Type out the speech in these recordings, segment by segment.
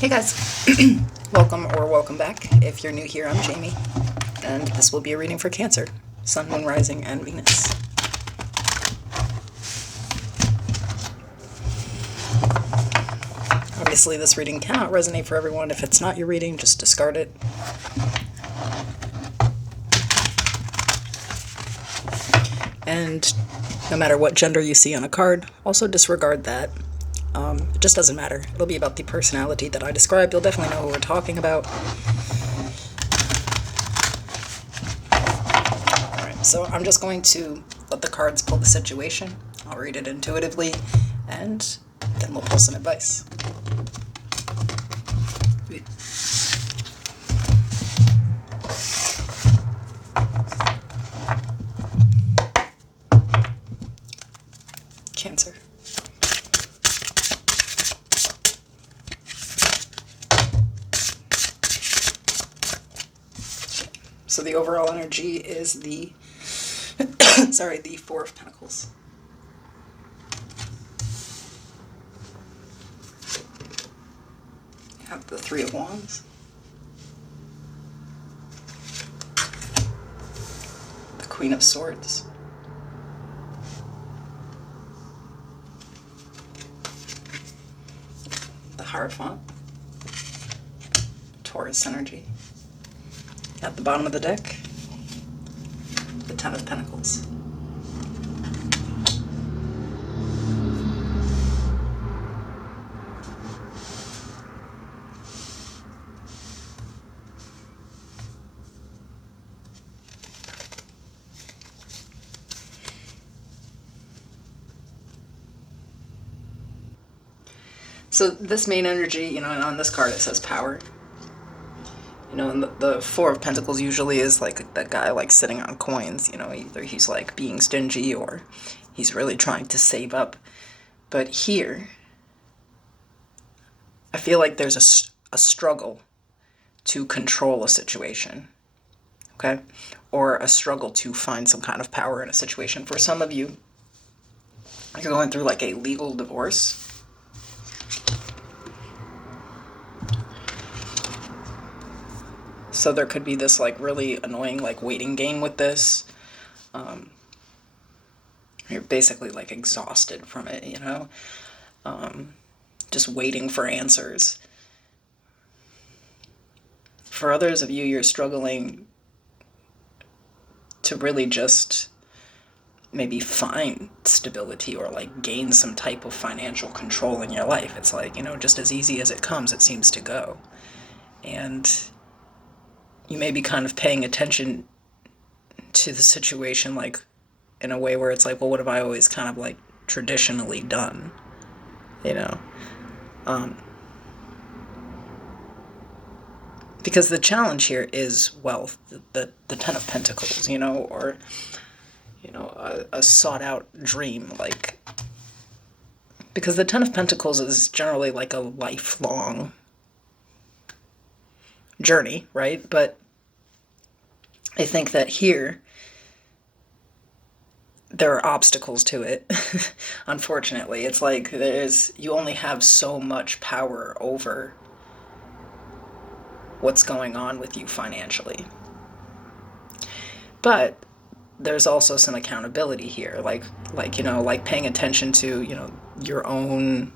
Hey guys, welcome back. If you're new here, I'm Jamie, and this will be a reading for Cancer, Sun, Moon, Rising, and Venus. Obviously, this reading cannot resonate for everyone. If it's not your reading, just discard it. And no matter what gender you see on a card, also disregard that. It just doesn't matter. It'll be about the personality that I described. You'll definitely know who we're talking about. Alright, so I'm just going to let the cards pull the situation. I'll read it intuitively, and then we'll pull some advice. Cancer. So the overall energy is the, the Four of Pentacles. You have the Three of Wands. The Queen of Swords. The Hierophant. Taurus energy. At the bottom of the deck, the Ten of Pentacles. So this main energy, and on this card it says power. And the Four of Pentacles usually is like that guy like sitting on coins, either he's like being stingy or he's really trying to save up. But here, I feel like there's a struggle to control a situation, okay? Or a struggle to find some kind of power in a situation. For some of you, you're going through like a legal divorce. So there could be this like really annoying like waiting game with this. You're basically like exhausted from it, just waiting for answers. For others of you, you're struggling to really just maybe find stability or like gain some type of financial control in your life. It's like, just as easy as it comes, it seems to go. And you may be kind of paying attention to the situation like in a way where it's like, well, what have I always kind of like traditionally done? Because the challenge here is wealth, the Ten of Pentacles, or a sought out dream, like, because the Ten of Pentacles is generally like a lifelong journey, right? But I think that here there are obstacles to it. Unfortunately, it's like you only have so much power over what's going on with you financially. But there's also some accountability here, like paying attention to, your own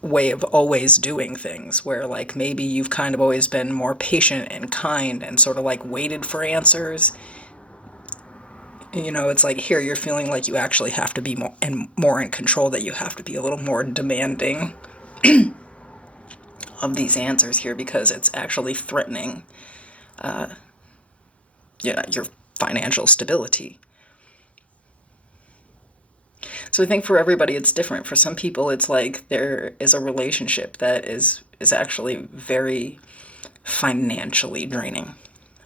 way of always doing things, where like maybe you've kind of always been more patient and kind and sort of like waited for answers. It's like here you're feeling like you actually have to be more in control, that you have to be a little more demanding of these answers here, because it's actually threatening your financial stability. So I think for everybody it's different. For some people it's like there is a relationship that is actually very financially draining.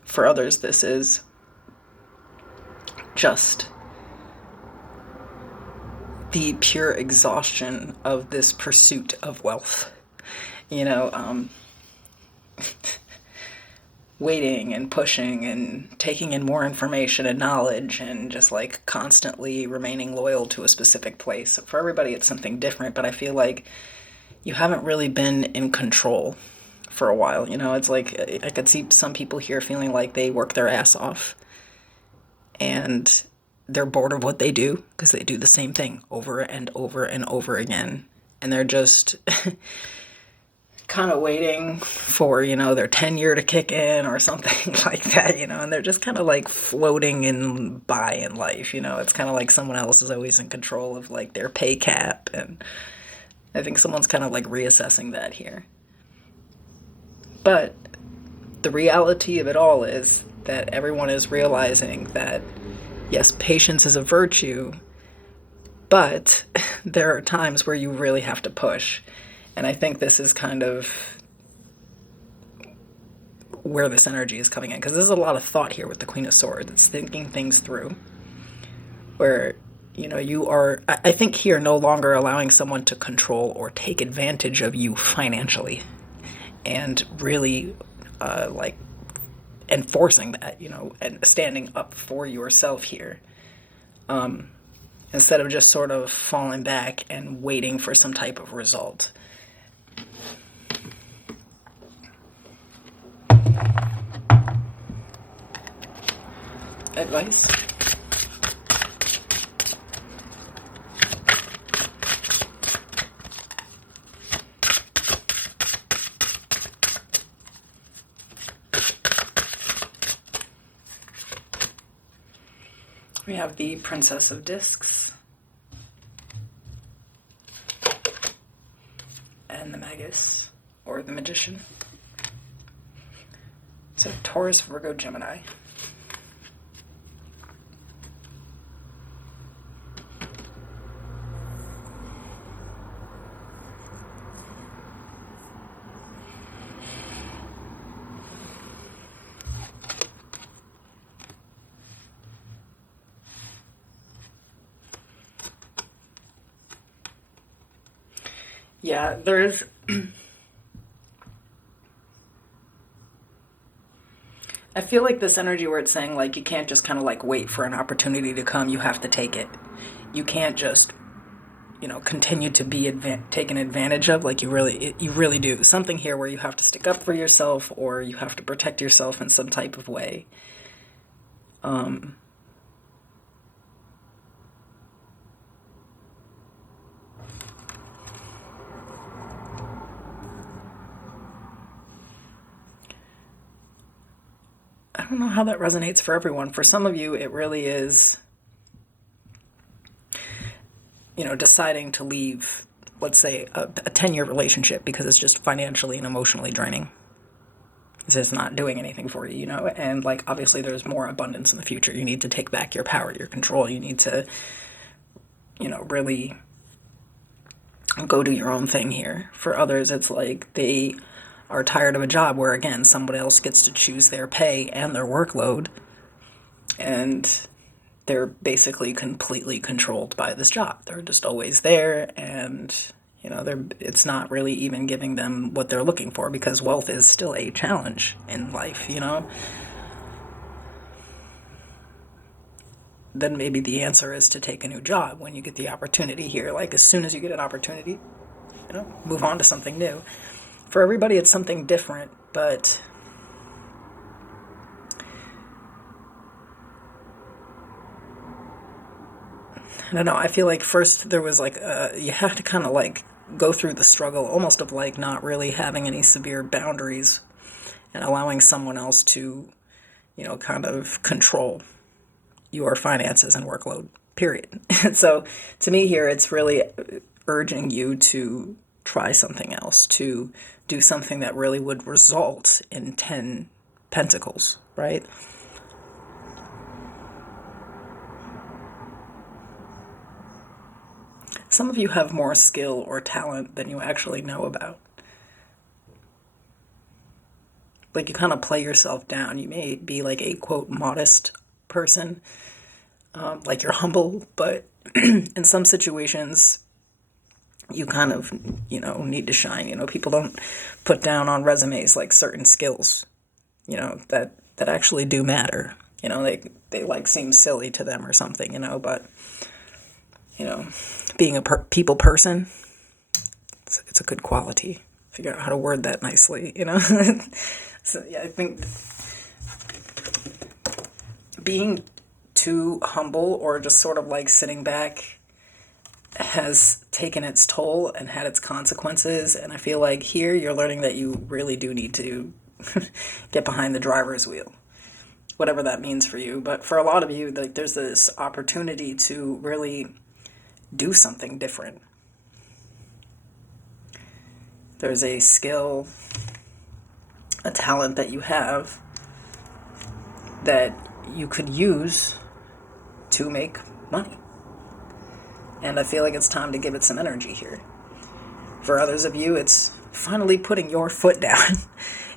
For others this is just the pure exhaustion of this pursuit of wealth. Waiting and pushing and taking in more information and knowledge and just like constantly remaining loyal to a specific place. So for everybody it's something different, but I feel like you haven't really been in control for a while. It's like I could see some people here feeling like they work their ass off and they're bored of what they do because they do the same thing over and over and over again. And they're just kind of waiting for, their tenure to kick in or something like that, and they're just kind of like floating by in life. It's kind of like someone else is always in control of like their pay cap. And I think someone's kind of like reassessing that here. But the reality of it all is that everyone is realizing that, yes, patience is a virtue, but there are times where you really have to push. And I think this is kind of where this energy is coming in, because there's a lot of thought here with the Queen of Swords. It's thinking things through, where, you are, I think here, no longer allowing someone to control or take advantage of you financially, and really, like, enforcing that, and standing up for yourself here. Instead of just sort of falling back and waiting for some type of result. Advice? We have the Princess of Discs and the Magus, or the Magician. So Taurus, Virgo, Gemini. Yeah, there's I feel like this energy where it's saying like you can't just kind of like wait for an opportunity to come, you have to take it. You can't just continue to be taken advantage of. Like you really do something here where you have to stick up for yourself, or you have to protect yourself in some type of way. I don't know how that resonates for everyone. For some of you, it really is, deciding to leave, let's say, a 10-year relationship because it's just financially and emotionally draining. It's not doing anything for you, and like obviously there's more abundance in the future. You need to take back your power, your control. You need to, really go do your own thing here. For others, it's like they are tired of a job where, again, somebody else gets to choose their pay and their workload, and they're basically completely controlled by this job. They're just always there, and it's not really even giving them what they're looking for, because wealth is still a challenge in life. Then maybe the answer is to take a new job when you get the opportunity here. Like as soon as you get an opportunity, move on to something new. For everybody, it's something different, but I don't know. I feel like first there was like, you have to kind of like go through the struggle almost of like not really having any severe boundaries and allowing someone else to, kind of control your finances and workload, period. So to me here, it's really urging you to try something else, to do something that really would result in 10 pentacles, right? Some of you have more skill or talent than you actually know about. Like you kind of play yourself down. You may be like a quote modest person, like you're humble, but in some situations you kind of, need to shine. People don't put down on resumes like certain skills, that actually do matter. They like seem silly to them or something, but, being a people person, It's a good quality. Figure out how to word that nicely, So yeah, I think being too humble or just sort of like sitting back has taken its toll and had its consequences. And I feel like here you're learning that you really do need to get behind the driver's wheel, whatever that means for you. But for a lot of you, like, there's this opportunity to really do something different. There's a skill, a talent that you have that you could use to make money. And I feel like it's time to give it some energy here. For others of you, it's finally putting your foot down,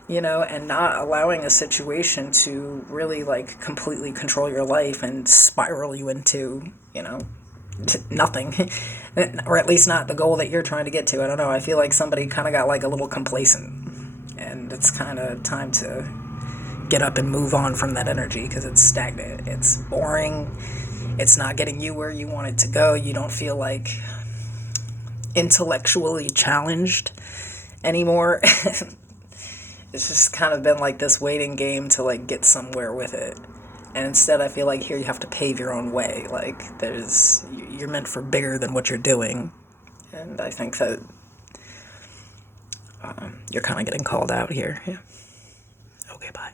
and not allowing a situation to really like completely control your life and spiral you into, nothing. Or at least not the goal that you're trying to get to. I don't know. I feel like somebody kind of got like a little complacent. And it's kind of time to get up and move on from that energy because it's stagnant. It's boring. It's not getting you where you want it to go. You don't feel like intellectually challenged anymore. It's just kind of been like this waiting game to like get somewhere with it. And instead I feel like here you have to pave your own way. Like you're meant for bigger than what you're doing. And I think that you're kind of getting called out here. Yeah. Okay, bye.